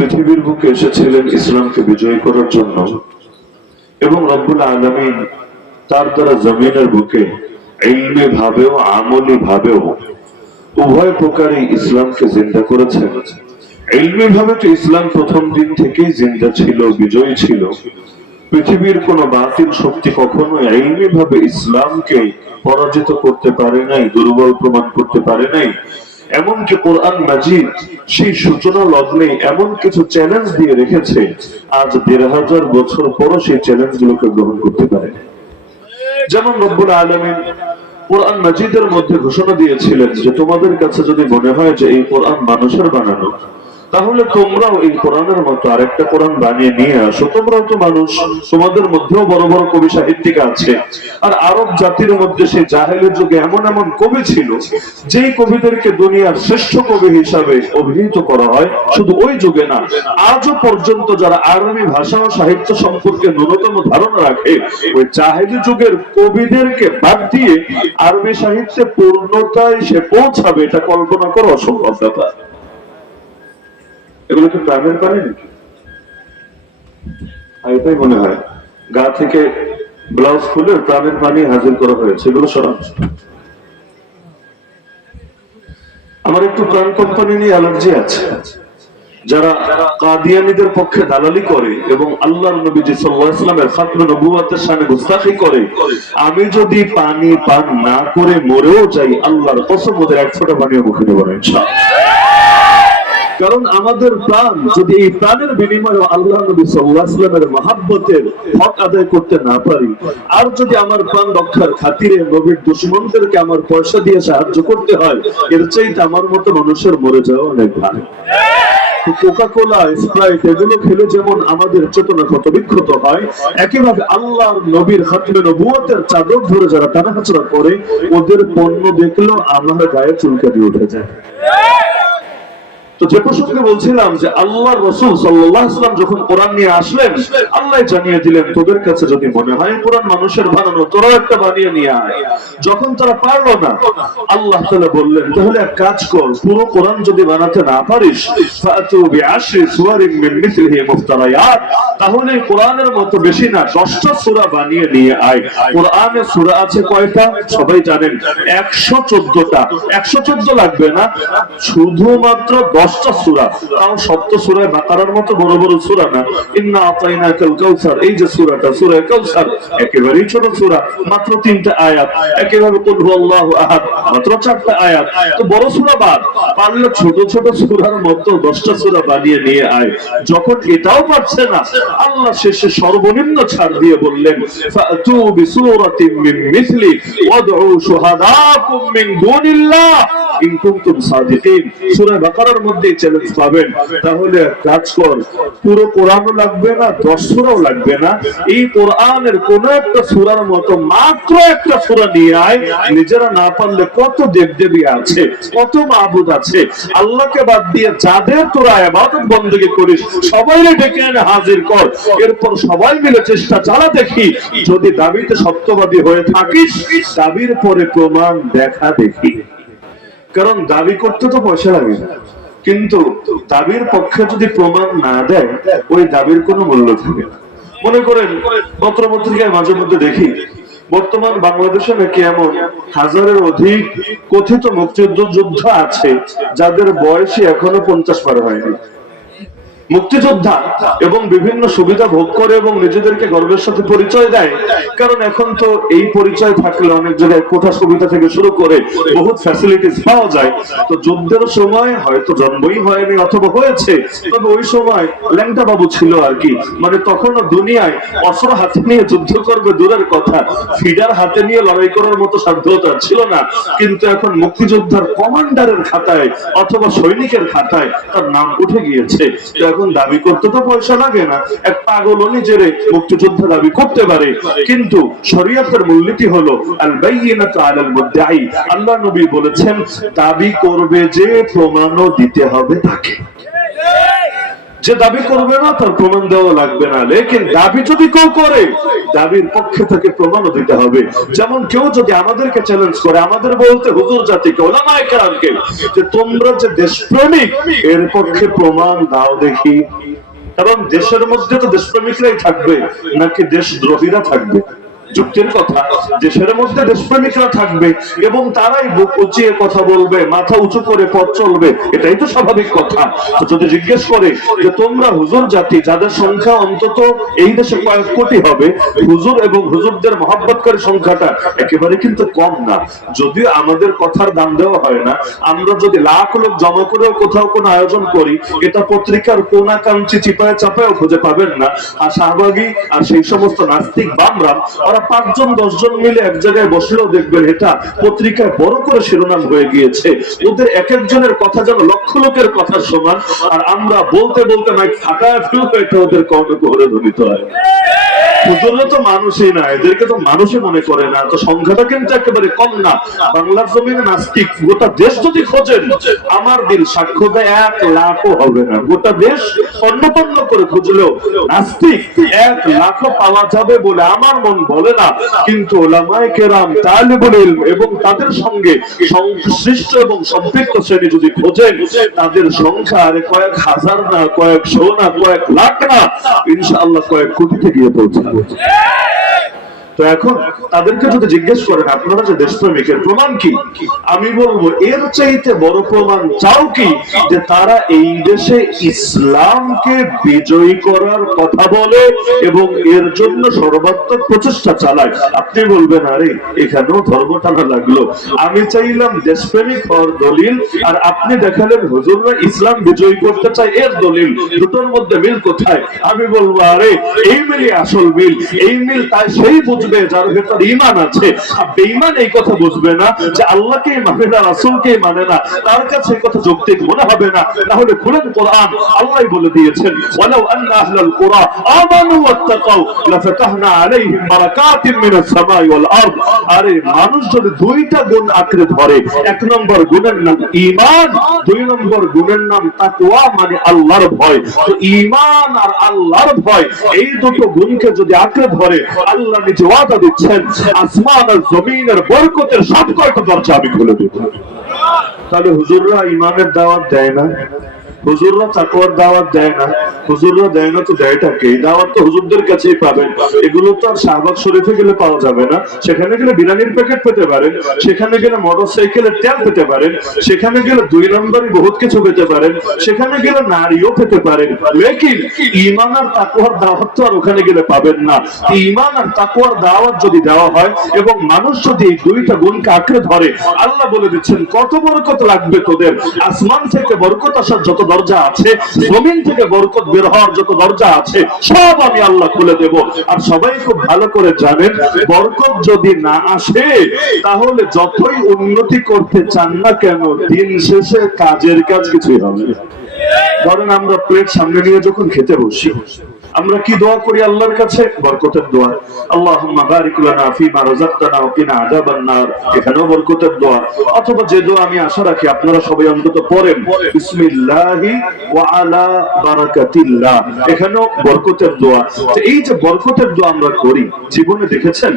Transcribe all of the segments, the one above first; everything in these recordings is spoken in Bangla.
পৃথিবীর বুকে এসেছিলেন ইসলামকে বিজয়ী করার জন্য। এবং রব্বুল আলমিন তার দ্বারা জমিনের বুকে ইলমি ভাবেও, আমলি ভাবেও উভয় প্রকারই ইসলামকে জিন্দা করেছেন। ইলমি ভাবে তো ইসলাম প্রথম দিন থেকেই জিন্দা ছিল, বিজয়ী ছিল। পৃথিবীর কোন বাতিল শক্তি কখনো ইলমি ভাবে ইসলামকে পরাজিত করতে পারে নাই, দুর্বল প্রমাণ করতে পারে নাই। এমনকি কোরআন মাজিদ সেই সূচনা লগ্নে এমন কিছু চ্যালেঞ্জ দিয়ে রেখেছে, আজ দেড় হাজার বছর পরও সেই চ্যালেঞ্জ গুলোকে গ্রহণ করতে পারে। যেমন রব্বুল আলমিন কোরআন মাজিদের মধ্যে ঘোষণা দিয়েছিলেন যে, তোমাদের কাছে যদি মনে হয় যে এই কোরআন মানুষের বানানো তাহলে তোমরাও এই কোরআনের মতো আরেকটা কোরআন বানিয়ে নিয়ে আসো। তোমরাও তো মানুষ, তোমাদের মধ্যেও বড় বড় কবি সাহিত্যিক আছে। আর আরব জাতির মধ্যে সেই জাহেলের যুগে এমন এমন কবি ছিল, যেই কবিদেরকে দুনিয়ার শ্রেষ্ঠ কবি হিসাবে অভিহিত করা হয়। শুধু ওই যুগে না, আজও পর্যন্ত যারা আরবি ভাষা ও সাহিত্য সম্পর্কে ন্যূনতম ধারণা রাখে, ওই জাহেলি যুগের কবিদেরকে বাদ দিয়ে আরবি সাহিত্যে পূর্ণতায় সে পৌঁছাবে, এটা কল্পনা করা অসম্ভব ব্যাপার। এগুলো কি প্রাণের পানি নাকি? আর এটাই মনে হয়, গা থেকে ব্লাউজ খুলে প্রাণের পানি হাজির করা হয়েছে, এগুলো সরান। আমার একটু প্রাণ কোম্পানি নিয়ে অ্যালার্জি আছে। যারা কাদিয়ানীদের পক্ষে দালালি করে এবং আল্লাহর নবীজি ওয়াসাল্লামের খাতমে নবুয়তের শানে গুস্তাখি করে, আমি যদি পানি পান না করে মরেও যাই, আল্লাহর কসম ওদের এক ফোঁটা পানিও মুখে নেব ইনশাআল্লাহ। কারণ আমাদের প্রাণ যদি এই প্রাণের বিনিময়ে আল্লাহ নবী সাল্লামের মহাব্বতের হক আদায় করতে না পারি, আর যদি আমার প্রাণ রক্ষার খাতিরে নবীর দুশ্মনদেরকে আমার পয়সা দিয়ে সাহায্য করতে হয়, এর চাইতে আমার মতো মানুষের মরে যাওয়া অনেক ভালো। কোকা কোলা স্প্রাইট এগুলো খেলে যেমন আমাদের চেতনা ক্ষত বিক্ষত হয়, একইভাবে আল্লাহর নবীর খাতমে নবুয়তের চাদর ধরে যারা করে, ওদের পণ্য দেখলেও আমার গায়ে চুলকানি উঠে যায়। তো যে প্রসঙ্গে বলছিলাম যে আল্লাহ রসুল সাল্লাম যখন কোরআন নিয়ে আসলেন, আল্লাহ জানিয়ে দিলেন, তোদের কাছে যদি মনে হয় কোরআন মানুষের বানানো, তোরাও একটা বানিয়ে নিয়ে আয়। যখন তারা পারল না, আল্লাহ তাআলা বললেন, তাহলে এক কাজ কর, পুরো কোরআন যদি বানাতে না পারিস তাহলে কোরআনের মতো বেশি না 10টা সূরা বানিয়ে নিয়ে আয়। কোরআনে সূরা আছে কয়টা? সবাই জানেন 114টা 114 লাগবে না? শুধুমাত্র 10টা সূরা সপ্ত সূরায় মতো বড় বড় সূরা না। ইন্না আতাইনাকাল কাউসার, এই যে সূরাটা, সূরা কাউসার, একেবারেই ছোট সূরা, মাত্র তিনটা আয়াত। কুল আহাদ, মাত্র চারটা আয়াত। তো বড় সূরা বাদ, পারলে ছোট ছোট সূরার মতো 10টা সূরা বানিয়ে নিয়ে আয়। যখন এটাও পারছে না, আল্লাহ শেষে সর্বনিম্ন ছাড় দিয়ে বললেন, ফাতু বিসূরাতিন মিন মিথলি ওয়াদউ শুহাদাকুম মিন দুনিল্লাহ। ইন সাদিকিন। সূরা বাকারার মধ্যে চ্যালেঞ্জ পাবেন। তাহলে কাজ কর, পুরো কোরআনও লাগবে না, দশ লাগবে না। এই কোরআনের কোন একটা মতো মাত্র একটা নিয়ে আয়। নিজেরা না পারলে কত দেবদেবী আছে, কত মাহবুদ আছে। আল্লাহকে বাদ দিয়ে যাদের তোরা ইবাদত বন্দী করিস, সবাইরে ডেকে এনে হাজির কর। এরপর সবাই মিলে চেষ্টা চালা দেখি, যদি দাবিতে সত্যবাদী হয়ে থাকিস, দাবির পরে প্রমাণ দেখা দেখি। কারণ দাবি করতে তো পয়সা লাগে কিন্তু দাবির পক্ষে যদি প্রমাণ না দেয়, ওই দাবির কোনো মূল্য থাকে মনে করেন, পত্র পত্রিকায় মাঝে মধ্যে দেখি, বর্তমান বাংলাদেশে নাকি এমন হাজারের অধিক কথিত মুক্তিযুদ্ধ যুদ্ধ আছে, যাদের বয়সই এখনও পঞ্চাশ পার হয়নি। মুক্তিযোদ্ধা এবং বিভিন্ন সুবিধা ভোগ করে এবং নিজেদেরকে গর্বের সাথে পরিচয় দেয়। কারণ এখন তো এই পরিচয় থাকলে অনেক জায়গায় কোঠা সুবিধা থেকে শুরু করে বহুত ফ্যাসিলিটিস পাওয়া যায়। তো যুদ্ধের সময় হয়তো জন্মই হয়নি অথবা হয়েছে, তবে ওই সময় ল্যাংটা বাবু ছিল আর কি। মানে তখনও দুনিয়ায় অস্ত্র হাতে নিয়ে যুদ্ধ করবে দূরের কথা। ফিডার হাতে নিয়ে লড়াই করার মতো সাধ্যতা ছিল না। কিন্তু এখন মুক্তিযোদ্ধার কমান্ডারের খাতায় অথবা সৈনিকের খাতায় তার নাম উঠে গিয়েছে। তো এখন দাবি করতে তো পয়সা লাগে না। এক পাগল নিজের মুক্তিযোদ্ধা দাবি করতে পারে। কিন্তু শরীয়তের মূলনীতি হলো আল বাইয়িনাতু আলাল মুদ্দাই আল্লাহ নবী বলেছেন, দাবি করবে যে প্রমাণও দিতে হবে তাকে। যে দাবি করবে না, তার প্রমাণ দেওয়া লাগবে না। লেকিন দাবি যদি কেউ করে, দাবির পক্ষে থেকে প্রমাণও দিতে হবে। যেমন কেউ যদি আমাদেরকে চ্যালেঞ্জ করে, আমাদের বলতে হুজুর জাতিকে, ওলামায়ে কেরামকে, যে তোমরা যে দেশপ্রেমিক, এর পক্ষে প্রমাণ দাও দেখি। কারণ দেশের মধ্যে তো দেশপ্রেমিকরাই থাকবে, নাকি দেশদ্রোহীরা থাকবে? যুক্তির কথা দেশের মধ্যে দেশপ্রেমিকরা থাকবে এবং তারাই বুক উঁচিয়ে কথা বলবে, মাথা উঁচু করে পথ চলবে, এটাই তো স্বাভাবিক কথা। যদি জিজ্ঞেস করে যে তোমরা হুজুর জাতি, যাদের সংখ্যা অন্তত এই দেশে কয়েক কোটি হবে, হুজুর এবং হুজুরদের মহাব্বতকারী সংখ্যাটা একেবারে কিন্তু কম না। যদিও আমাদের কথার দাম দেওয়া হয় না, আমরা যদি লাখ লোক জমা করেও কোথাও কোনো আয়োজন করি, এটা পত্রিকার কোনা কাঞ্চি চিপায় চাপায়ও খুঁজে পাবেন না। আর শাহবাগী আর সেই সমস্ত নাস্তিক বামরাম ওরা পাঁচজন, দশজন মিলে এক জায়গায় বসলেও দেখবেন এটা পত্রিকায় বড় করে শিরোনাম হয়ে গিয়েছে। ওদের এক একজনের কথা যেন লক্ষ লোকের কথার সমান, আর আমরা বলতে বলতে ফাটায় ফেলব এটা ওদের কর্মে করে ধ্বনিত হয়। তো মানুষই না, এদেরকে তো মানুষই মনে করে না। তো সংখ্যাটা কিন্তু একেবারে কম না। বাংলার জমিনে নাস্তিক, গোটা দেশ যদি খোঁজেন, আমার দিল সাক্ষ্য দেয় এক লাখও হবে না। গোটা দেশ অন্নপন্ন করে খুঁজলেও নাস্তিক এক লাখও পাওয়া যাবে বলে আমার মন বলে না। কিন্তু ওলামায় কেরাম তালিবুল ইলম এবং তাদের সঙ্গে সংশ্লিষ্ট এবং সম্পৃক্ত শ্রেণি যদি খোঁজেন, তাদের সংখ্যা আর কয়েক হাজার না কয়েকশো না, কয়েক লাখ না, ইনশাআল্লাহ কয়েক কোটিতে গিয়ে পৌঁছাবে। তো এখন তাদেরকে যদি জিজ্ঞেস করেন, আপনারা যে দেশপ্রেমিকের প্রমাণ কি? আমি বলব, এর চাইতে বড় প্রমাণ চাও কি? যে তারা এই দেশে ইসলামকে বিজয়ী করার কথা বলে এবং এর জন্য সর্বাত্মক প্রচেষ্টা চালায়। আপনি বলবেন, আরে, এখানেও ধর্ম টানা লাগল। আমি চাইলাম দেশপ্রেমিক হওয়ার দলিল, আর আপনি দেখালেন হুজুররা ইসলাম বিজয়ী করতে চায় এর দলিল। দুটোর মধ্যে মিল কোথায়? আমি বলব, আরে, এই মিলই আসল মিল। এই মিল তাই সেই বুঝবে যার ভেতর ইমান আছে। এই কথা বুঝবে না যে আল্লাহকে মানে না মানে না, তার কাছে কথা যৌক্তিক মনে হবে না। তাহলে কোরআন বলে দিয়েছেন, ওয়ালাউ আন্না আহলাল আমানু ওয়াত্তাকাউ লাফাতাহনা আলাইহিম বারাকাতিন মিনাস সামাই ওয়াল আরদ। আরে, মানুষ যদি দুইটা গুণ আঁকড়ে ধরে, এক নম্বর গুণের নাম ঈমান, দুই নম্বর গুণের নাম তাকওয়া মানে আল্লাহর ভয়। তো ঈমান আর আল্লাহর ভয়, এই দুটো গুণকে যদি আঁকড়ে ধরে, আল্লাহ নিজে ওয়াদা দিচ্ছেন, আসমান আর জমিনের বরকতের সব কয়টা দরজা আমি খুলে দেব তাহলে হুজুররা ইমামের দাওয়াত দেয় না? হুজুররা তাকওয়ার দাওয়াত দেয় না, হুজুররা দেয় না তো দেয়টা কে? দাওয়াত তো হুজুরদের কাছেই পাবেন। এগুলো তো আর শাহবাগ শরীফে গেলে পাওয়া যাবে না। সেখানে গেলে বিরিয়ানির প্যাকেট পেতে পারেন, সেখানে গেলে মোটর সাইকেলের তেল পেতে পারেন, সেখানে গেলে দুই নম্বরই বহুত কিছু পেতে পারেন, সেখানে গেলে নারীও পেতে পারেন। লেকিন ইমান আর তাকওয়ার দাওয়াত তো আর ওখানে গেলে পাবেন না। ইমান আর তাকওয়ার দাওয়াত যদি দেওয়া হয় এবং মানুষ যদি এই দুইটা গুণকে আঁকড়ে ধরে, আল্লাহ বলে দিচ্ছেন, কত বরকত লাগবে তোদের? আসমান থেকে বরকত আসার যত দরজা আছে, জমিন থেকে বরকত বের হওয়ার যত দরজা আছে, সব আমি আল্লাহ খুলে দেব। আর সবাই খুব ভালো করে জানেন, বরকত যদি না আসে, তাহলে যতই উন্নতি করতে চান না কেন, দিন শেষে কাজের কাজ কিছুই হবে ধরেন আমরা প্লেট সামনে নিয়ে যখন খেতে বসি আমরা কি দোয়া করি আল্লাহর কাছে? বরকতের দোয়া। আল্লাহুম্মা বারিক লানা রাযাকতানা ওয়া কিনা আযাবান নার। এখানেও বরকতের দোয়া। অথবা যে দোয়া আমি আশা রাখি আপনারা সবাই অন্তত পড়েন। বিসমিল্লাহি ওয়া আলা বারাকাতিল্লাহ। এখানেও বরকতের দোয়া। এই যে বরকতের দোয়া আমরা করি, জীবনে দেখেছেন?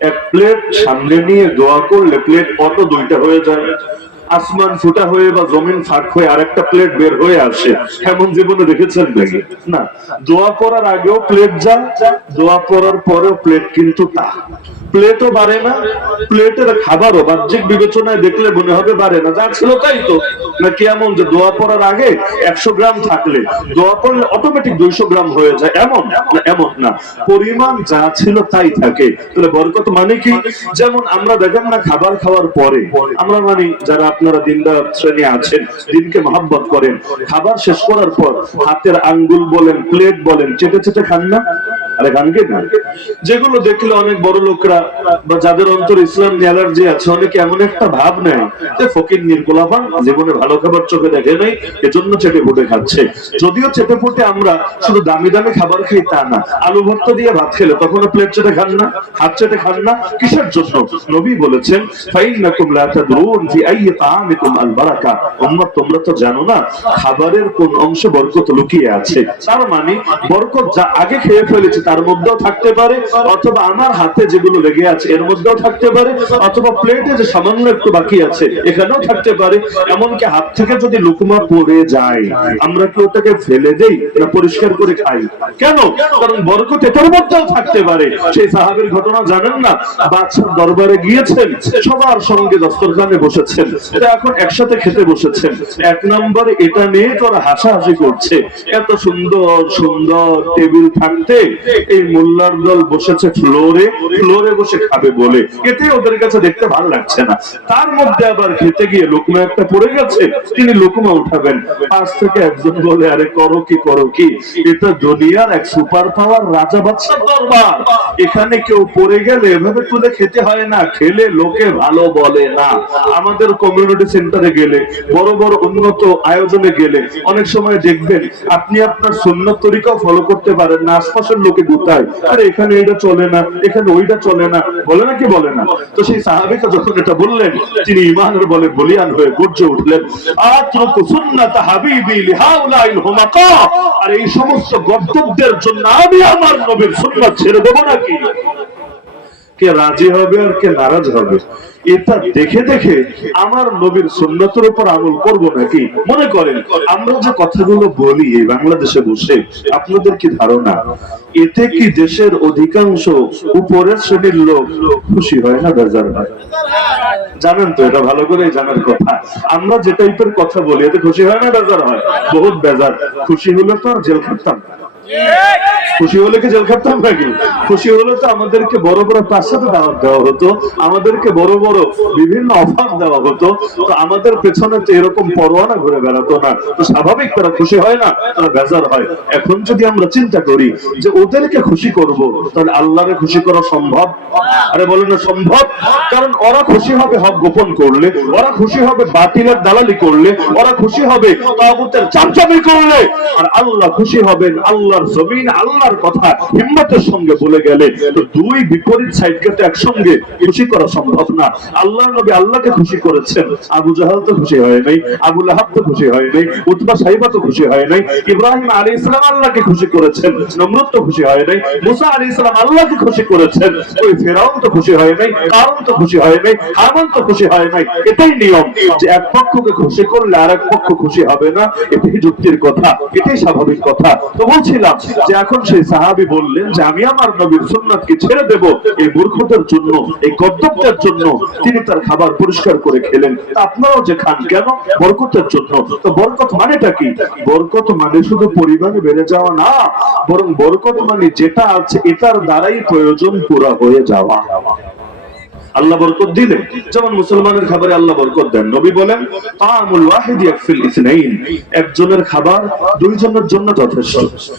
এক প্লেট সামনে নিয়ে দোয়া করলে প্লেট কত দুইটা হয়ে যায়। আসমান ফুটা হয়ে বা জমিন ফাঁক হয়ে আর একটা প্লেট বের হয়ে আসে। এমন জীবনে দেখেছেন নাকি? না। দোয়া করার আগেও প্লেট যা দোয়া করার পরেও প্লেট কিন্তু তা। প্লেটও বাড়ে না, প্লেটের খাবারও বাহ্যিক বিবেচনায় দেখলে মনে হবে বাড়ে না। যা ছিল তাই তো। নাকি এমন যে দোয়া পড়ার আগে একশো গ্রাম থাকলে, দোয়া পড়লে অটোমেটিক দুইশো গ্রাম হয়ে যায়। এমন? এমন না। পরিমাণ যা ছিল তাই থাকে। তাহলে বরকত মানে কি? যেমন আমরা দেখেন না খাবার খাওয়ার পরে, আমরা মানে যারা আপনারা দিনদার শ্রেণি আছেন, দিনকে মহাব্বত করেন, খাবার শেষ করার পর হাতের আঙ্গুল বলেন, প্লেট বলেন, চেটে চেটে খান না? না যেগুলো দেখলে অনেক বড় লোকরা বা যাদের অন্তর ইসলাম অ্যালার্জি আছে, অনেকে এমন একটা ভাব নেয় যে ফকির নির্গোলাপান জীবনে ভালো খাবার চোখে দেখে নাই, এজন্য চেপে ফুটে খাচ্ছে। যদিও চেপে ফুটে আমরা শুধু দামি দামি খাবার খাই তা না, আলু ভর্তা দিয়ে ভাত খেলে তখন প্লেট চেটে খান না, হাত চেটে খান না, কিসের জন্য? নবী বলেছেন, ফাইন্নাকুম লা তাদরুন ফি আইয়ি তাআমিকুম আল বারাকা। উম্মত, তোমরা তো জানো না, খাবারের কোন অংশে বরকত লুকিয়ে আছে। তার মানে বরকত যা আগে খেয়ে ফেলেছে তার মধ্যেও থাকতে পারে, অথবা আমার হাতে যেগুলো লেগে আছে এর মধ্যেও থাকতে পারে, অথবা প্লেটে যে সামান্য একটু বাকি আছে এখানেও থাকতে পারে। এমনকি হাত থেকে যদি লুকমা পড়ে যায়, আমরা কি ওটাকে ফেলে দেই না পরিষ্কার করে খাই? কেন? কারণ বরকত এটার মধ্যেও থাকতে পারে। সেই সাহাবের ঘটনা জানেন না? বাদশার দরবারে গিয়েছেন, সবার সঙ্গে দস্তরখানে বসেছেন, এটা এখন একসাথে খেতে বসেছেন। এক নম্বর এটা নিয়ে তোরা হাসাহাসি করছে। এত সুন্দর সুন্দর টেবিল থাকতে এই মোল্লার দল বসেছে ফ্লোরে ফ্লোরে বসে খাবে বলে। এতে ওদের কাছে দেখতে ভালো লাগছে না। তার মধ্যে আবার খেতে গিয়ে লোকমা একটা পড়ে গেছে, তিনি লোকমা উঠাবেন। পাশ থেকে একজন বলে, আরে করো কি করো কি? এটা দুনিয়ার এক সুপার পাওয়ার রাজা বাদশার দরবার। এখানে কেউ পড়ে গেলে এভাবে তুলে খেতে হয় না। খেলে লোকে ভালো বলে না। আমাদের কমিউনিটি সেন্টারে গেলে, বড় বড় উন্নত আয়োজনে গেলে অনেক সময় দেখবেন, আপনি আপনার সুন্নত তরিকাও ফলো করতে পারেন না। আশপাশের লোকে গুতায় আরে, এখানে এটা চলে না, এখানে ওইটা চলে না। বলে না কি বলে না? তো সেই যখন এটা বললেন, তিনি ইমানের বলে বলিয়ান হয়ে গর্জে উঠলেন, আত্রকু সুন্নাত হাবিবি লিহাউলাইল আর এই সমস্ত গর্তব্যের জন্য আমি আমার নবীর সুন্নাত ছেড়ে দেবো নাকি? কে রাজি হবে আর কে নারাজ হবে। এটা দেখে দেখে আমার নবীর সুন্নতের উপর আমল করব নাকি? মনে করেন, আমরা যে কথাগুলো বলি এই বাংলাদেশে বসে, আপনাদের কি ধারণা? এতে কি দেশের অধিকাংশ উপরের শ্রেণির লোক খুশি হয় না বেজার হয়? জানেন তো, এটা ভালো করে জানার কথা। আমরা যে টাইপের কথা বলি, এতে খুশি হয় না বেজার হয়? বহুত বেজার। খুশি হলে তো আর জেল খাটতাম না। খুশি হলে কি জেল খাটতাম নাকি? খুশি হলে তো আমাদেরকে বড় বড় প্রাসাদে দাওয়াত দেওয়া হতো, আমাদেরকে বড় বড় বিভিন্ন অফার দেওয়া হতো। তো আমাদের পেছনে তো এরকম পরোয়ানা ঘুরে বেড়াতো না। তো স্বাভাবিক তারা খুশি হয় না, তারা বেজার হয়। এখন যদি আমরা চিন্তা করি যে ওদেরকে খুশি করব, তাহলে আল্লাহরে খুশি করা সম্ভব? আরে বলে না, সম্ভব? কারণ ওরা খুশি হবে হক গোপন করলে, ওরা খুশি হবে বাতিলের দালালি করলে, ওরা খুশি হবে তাগুতের চামচামি করলে। আর আল্লাহ খুশি হবেন আল্লাহর জমিন আল্লাহর কথা, হিম্মতের সঙ্গে বলে গেলে তো দুই বিপরীত সাইডকে তো একসঙ্গে খুশি করা সম্ভব না। আল্লাহ নবী আল্লাহকে খুশি করেছেন। আবু জাহাল তো খুশি হয় নাই, আবু লাহাব তো খুশি হয় নাই, উতবা সাহিবা তো খুশি হয় নাই, ইব্রাহিম আলী ইসলাম আল্লাহকে খুশি করেছেন, নমরুদ তো খুশি হয় নাই, মুসা আলী ইসলাম আল্লাহকে খুশি করেছেন, ওই ফেরাউন তো খুশি হয় নাই কারণ তো খুশি হয় নাই হামান তো খুশি হয় নাই, এটাই নিয়ম যে এক পক্ষকে খুশি করলে আর এক পক্ষ খুশি হবে না, এটাই যুক্তির কথা, এটাই স্বাভাবিক কথা। তো বলছিলাম যে এখন সেই সাহাবি বললেন যে আমি আমার নবীর ছেড়ে দেব এই মূর্খদের জন্য, এই কর্তব্যের জন্য। তিনি তার খাবার পরিষ্কার করে খেলেন। আপনারাও যে খান কেন? বরকতের জন্য। তো বরকত মানেটা কি? বরকত মানে শুধু বেড়ে যাওয়া না, বরং বরকত মানে যেটা আছে এটার দ্বারাই প্রয়োজন পুরা হয়ে যাওয়া। আল্লাহ বরকত দিলেন। যেমন মুসলমানের খাবারে আল্লাহ বরকত দেন। নবী বলেন তাআমুল ওয়াহিদ ইয়াকফিল ইসনাইন। একজনের খাবার দুইজনের জন্য যথেষ্ট।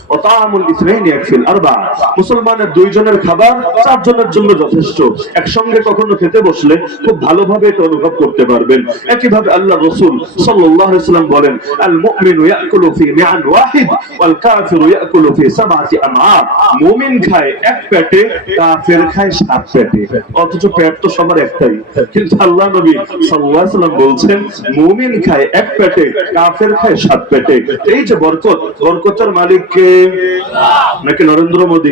ও তাআমুল ইসনাইন ইয়াকফিল আরবা। মুসলমানের দুইজনের খাবার চারজনের জন্য যথেষ্ট। একসঙ্গে কখনো খেতে বসলে খুব ভালোভাবে এটা অনুভব করতে পারবেন। একইভাবে আল্লাহ রাসূল সাল্লাল্লাহু আলাইহি সাল্লাম বলেন আল মুমিনু ইয়াকুলু ফি মিআন ওয়াহিদ ওয়াল কাফিরু ইয়াকুলু ফি সাবআতি আমআ মুমিন খায় এক পেটে, কাফের খায় সাত পেটে। অথচ পেট তো সবার একটাই। কিন্তু আল্লাহ নবী বলছেন, মুমিন খায় এক পেটে, কাফের খায় সাত পেটে। এই যে বরকত, বরকতের মালিক কে? নাকি নরেন্দ্র মোদী,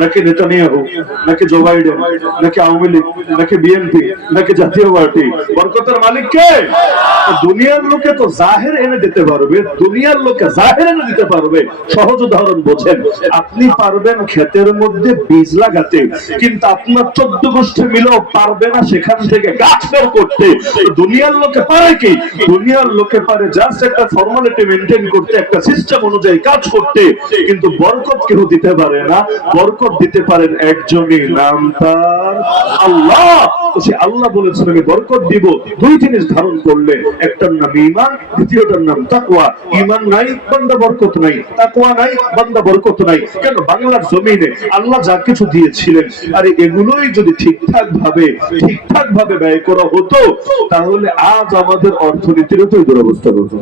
নাকি নেতানিয়াহু, নাকি জো বাইডেন, নাকি আওয়ামী লীগ, নাকি বিএনপি, নাকি জাতীয় পার্টি? বরকতের মালিক কে? দুনিয়ার লোকে তো জাহের এনে দিতে পারবে, দুনিয়ার লোকে জাহের এনে দিতে পারবে। সহজ উদাহরণ বোঝেন, আপনি পারবেন ক্ষেতের মধ্যে বীজ লাগাতে, কিন্তু আপনার চোদ্দ গোষ্ঠী মিলেও পারবে না সেখান থেকে কাজ বের করতে। দুনিয়ার লোকে পারে কি? দুনিয়ার লোকে পারে জাস্ট একটা ফর্মালিটি মেনটেন করতে, একটা সিস্টেম অনুযায়ী কাজ করতে। কিন্তু বরকত কেউ দিতে পারে না। বরকত দিতে পারেন একজনই, নাম তার আল্লাহ। তো সে আল্লাহ বলেছেন, আমি বরকত দিব। দুই জিনিস ধারণ করলে, একটার নাম ইমান দ্বিতীয়টার নাম তাকওয়া। ইমান নাই, বান্দা বরকত নাই। তাকওয়া নাই, বান্দা বরকত নাই। কেন? বাংলার জমিনে আল্লাহ যা কিছু দিয়েছিলেন, আরে এগুলোই যদি ঠিকঠাক ভাবে ঠিকঠাক ভাবে ব্যয় করা হতো, তাহলে আজ আমাদের অর্থনীতির তো দুরবস্থা হতো